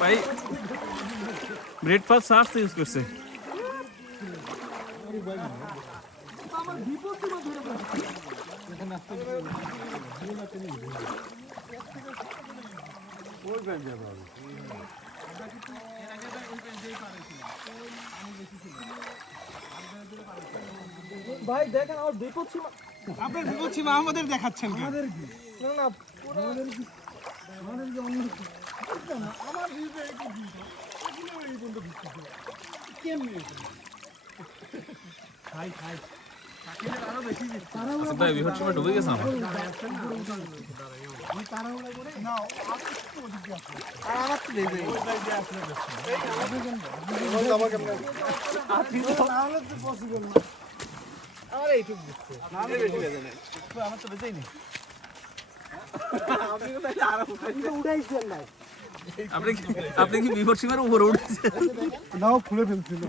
ভাই breakfast search use করছে। ভাই দেখেন আমার বিপদ সীমা, আপনার বিপদ সীমা আমাদের দেখাচ্ছেন কেন? আমাদের কি না না আমাদের কি অন্য কিছু না, আমার ভিউটা একটু এগুলো এই বন্ধ দিচ্ছে কেমনে খাই খাই আরো বেশি আসিফ ভাই বিপদ সীমা ডুবে গেছে আমার। আপনি কি বিপদ সীমার উপরে উঠেছেন? নাও খুলে ফেলছিল